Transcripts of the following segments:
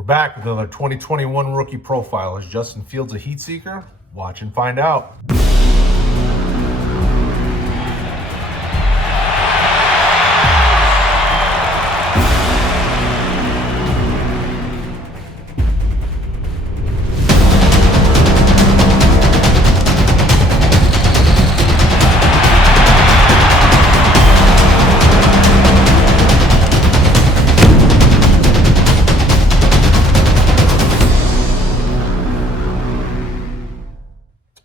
We're back with another 2021 rookie profile. Is Justin Fields a heat seeker? Watch and find out.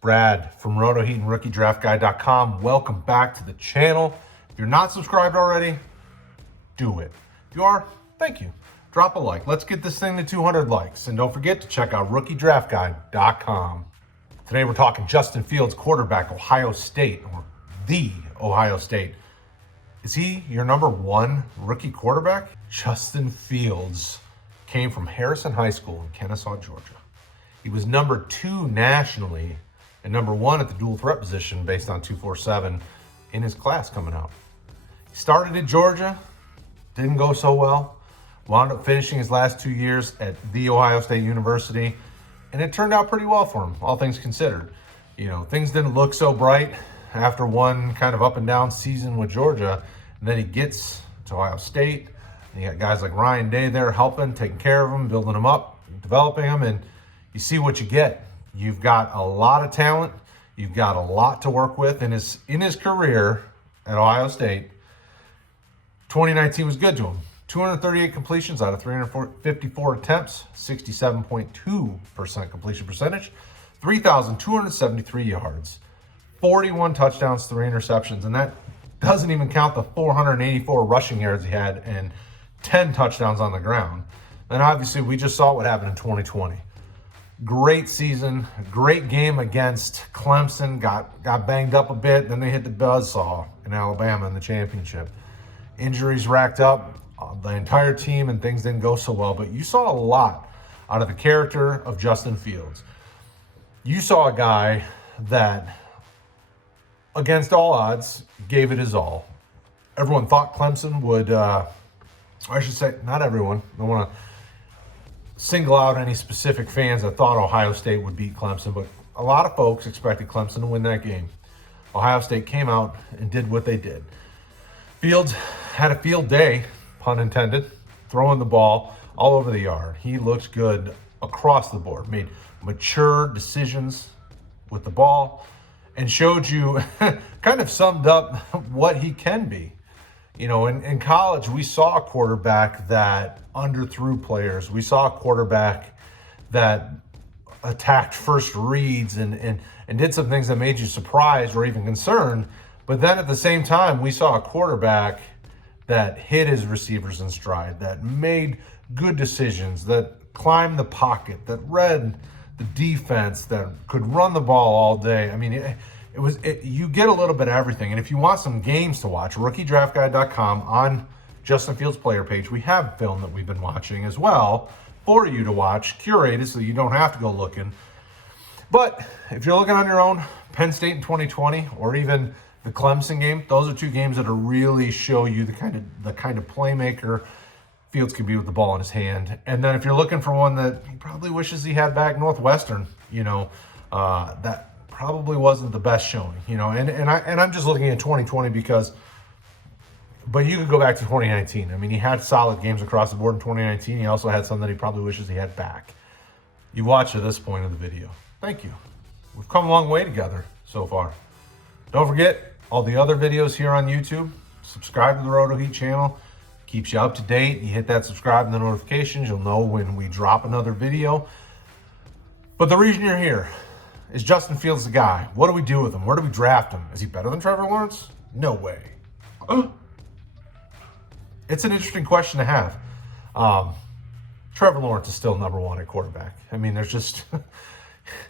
Brad from RotoHeat and RookieDraftGuy.com. Welcome back to the channel. If you're not subscribed already, do it. If you are, thank you. Drop a like. Let's get this thing to 200 likes. And don't forget to check out RookieDraftGuy.com. Today we're talking Justin Fields, quarterback, Ohio State, or the Ohio State. Is he your number one rookie quarterback? Justin Fields came from Harrison High School in Kennesaw, Georgia. He was number 2 nationally and number 1 at the dual threat position based on 247 in his class coming out. He started at Georgia, didn't go so well, wound up finishing his last 2 years at The Ohio State University, and it turned out pretty well for him, all things considered. You know, things didn't look so bright after one kind of up and down season with Georgia, and then he gets to Ohio State, and you got guys like Ryan Day there helping, taking care of him, building him up, developing him, and you see what you get. You've got a lot of talent. You've got a lot to work with in his career at Ohio State. 2019 was good to him. 238 completions out of 354 attempts, 67.2% completion percentage, 3,273 yards, 41 touchdowns, 3 interceptions, and that doesn't even count the 484 rushing yards he had and 10 touchdowns on the ground. And obviously, we just saw what happened in 2020. Great season, great game against Clemson, got banged up a bit, then they hit the buzzsaw in Alabama in the championship. Injuries racked up the entire team and things didn't go so well, but you saw a lot out of the character of Justin Fields. You saw a guy that, against all odds, gave it his all. Everyone thought Clemson would, I should say, not everyone, I don't want to single out any specific fans that thought Ohio State would beat Clemson, but a lot of folks expected Clemson to win that game. Ohio State came out and did what they did. Fields had a field day, pun intended, throwing the ball all over the yard. He looked good across the board, made mature decisions with the ball, and showed you, kind of summed up what he can be. You know, in college, we saw a quarterback that underthrew players. We saw a quarterback that attacked first reads and did some things that made you surprised or even concerned. But then at the same time, we saw a quarterback that hit his receivers in stride, that made good decisions, that climbed the pocket, that read the defense, that could run the ball all day. I mean, you get a little bit of everything. And if you want some games to watch, RookieDraftGuy.com on Justin Fields' player page, we have film that we've been watching as well for you to watch, curated so you don't have to go looking. But if you're looking on your own, Penn State in 2020 or even the Clemson game, those are 2 games that really show you the kind of playmaker Fields can be with the ball in his hand. And then if you're looking for one that he probably wishes he had back, Northwestern, that probably wasn't the best showing, and I'm just looking at 2020 but you could go back to 2019. I mean, he had solid games across the board in 2019. He also had some that he probably wishes he had back. You watched at this point of the video. Thank you. We've come a long way together so far. Don't forget all the other videos here on YouTube. Subscribe to the RotoHeat channel. Keeps you up to date. You hit that subscribe and the notifications. You'll know when we drop another video. But the reason you're here is Justin Fields the guy. What do we do with him? Where do we draft him? Is he better than Trevor Lawrence? No way. It's an interesting question to have. Trevor Lawrence is still number 1 at quarterback. I mean, there's just,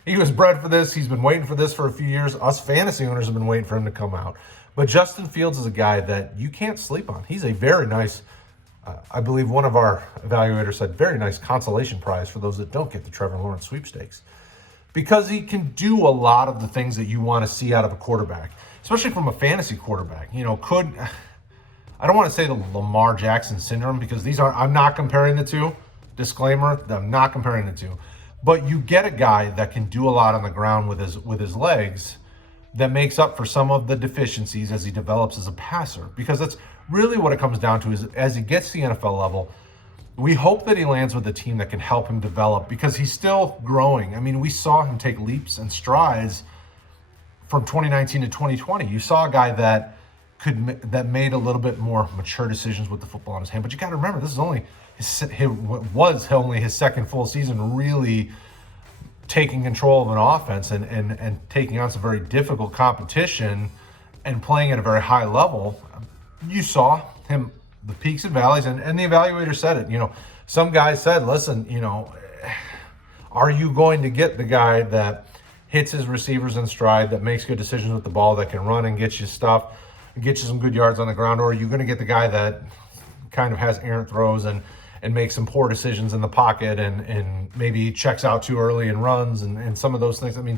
he was bred for this. He's been waiting for this for a few years. Us fantasy owners have been waiting for him to come out. But Justin Fields is a guy that you can't sleep on. He's a very nice, I believe one of our evaluators said, very nice consolation prize for those that don't get the Trevor Lawrence sweepstakes. Because he can do a lot of the things that you want to see out of a quarterback, especially from a fantasy quarterback. I don't want to say the Lamar Jackson syndrome because I'm not comparing the two. Disclaimer, I'm not comparing the two. But you get a guy that can do a lot on the ground with his legs that makes up for some of the deficiencies as he develops as a passer. Because that's really what it comes down to, is as he gets to the NFL level, we hope that he lands with a team that can help him develop, because he's still growing. I mean, we saw him take leaps and strides from 2019 to 2020. You saw a guy that made a little bit more mature decisions with the football in his hand. But you got to remember, this is only his second full season really taking control of an offense and taking on some very difficult competition and playing at a very high level. You saw him, the peaks and valleys, and the evaluator said it. You know, some guys said, listen, you know, are you going to get the guy that hits his receivers in stride, that makes good decisions with the ball, that can run and get you stuff, get you some good yards on the ground, or are you going to get the guy that kind of has errant throws and makes some poor decisions in the pocket and maybe checks out too early and runs and some of those things? I mean,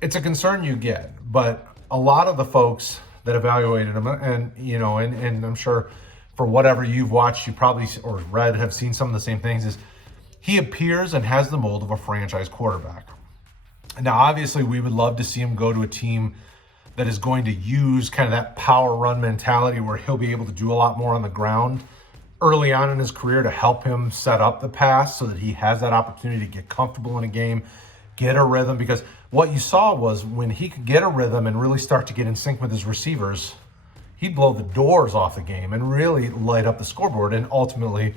it's a concern you get, but a lot of the folks that evaluated him, and you know, and I'm sure for whatever you've watched, you probably or read have seen some of the same things, is he appears and has the mold of a franchise quarterback. Now, obviously, we would love to see him go to a team that is going to use kind of that power run mentality where he'll be able to do a lot more on the ground early on in his career to help him set up the pass so that he has that opportunity to get comfortable in a game, get a rhythm. Because what you saw was when he could get a rhythm and really start to get in sync with his receivers, he'd blow the doors off the game and really light up the scoreboard and ultimately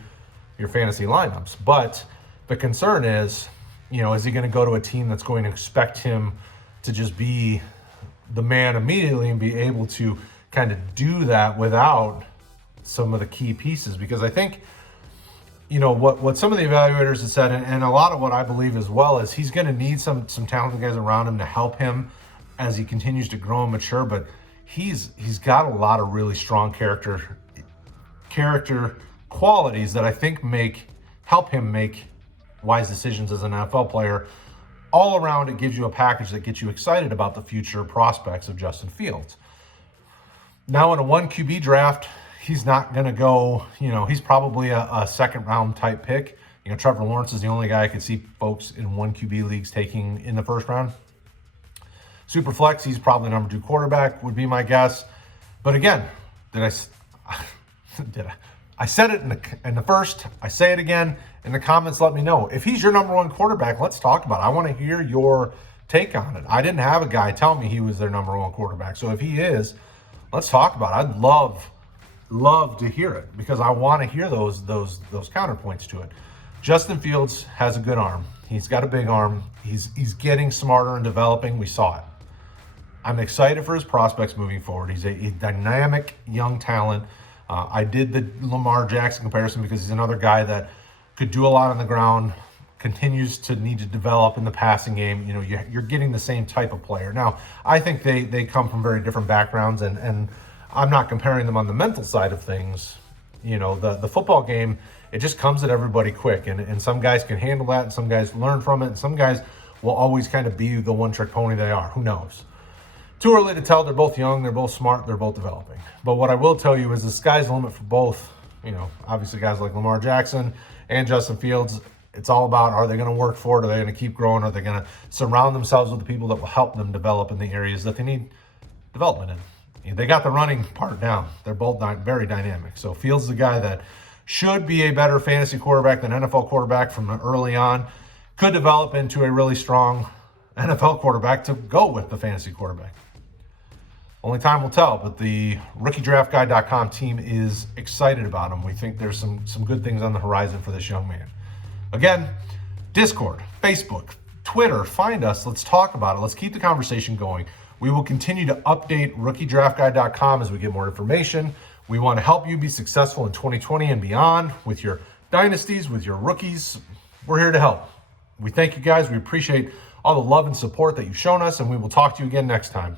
your fantasy lineups. But the concern is, you know, is he going to go to a team that's going to expect him to just be the man immediately and be able to kind of do that without some of the key pieces? Because I think, you know, what some of the evaluators have said, and a lot of what I believe as well, is he's going to need some talented guys around him to help him as he continues to grow and mature. But he's got a lot of really strong character qualities that I think help him make wise decisions as an NFL player. All around, it gives you a package that gets you excited about the future prospects of Justin Fields. Now, in a 1 QB draft, he's not going to go, you know, he's probably a second round type pick. You know, Trevor Lawrence is the only guy I could see folks in 1 QB leagues taking in the first round. Super flex, he's probably number 2 quarterback, would be my guess. But again, I said it in the first, I say it again. In the comments, let me know. If he's your number 1 quarterback, let's talk about it. I want to hear your take on it. I didn't have a guy tell me he was their number 1 quarterback. So if he is, let's talk about it. I'd love to hear it, because I want to hear those counterpoints to it. Justin Fields has a good arm. He's got a big arm. He's getting smarter and developing. We saw it. I'm excited for his prospects moving forward. He's a dynamic young talent. I did the Lamar Jackson comparison because he's another guy that could do a lot on the ground, continues to need to develop in the passing game. You know, you're getting the same type of player. Now, I think they come from very different backgrounds, and I'm not comparing them on the mental side of things. You know, the football game, it just comes at everybody quick, and some guys can handle that, and some guys learn from it, and some guys will always kind of be the one-trick pony they are. Who knows? Too early to tell. They're both young, they're both smart, they're both developing. But what I will tell you is the sky's the limit for both. You know, obviously guys like Lamar Jackson and Justin Fields. It's all about, are they going to work for it? Are they going to keep growing? Are they going to surround themselves with the people that will help them develop in the areas that they need development in? They got the running part down. They're both very dynamic. So Fields is a guy that should be a better fantasy quarterback than NFL quarterback from early on. Could develop into a really strong NFL quarterback to go with the fantasy quarterback. Only time will tell, but the rookiedraftguy.com team is excited about him. We think there's some good things on the horizon for this young man. Again, Discord, Facebook, Twitter, find us. Let's talk about it. Let's keep the conversation going. We will continue to update rookiedraftguy.com as we get more information. We want to help you be successful in 2020 and beyond with your dynasties, with your rookies. We're here to help. We thank you guys. We appreciate all the love and support that you've shown us, and we will talk to you again next time.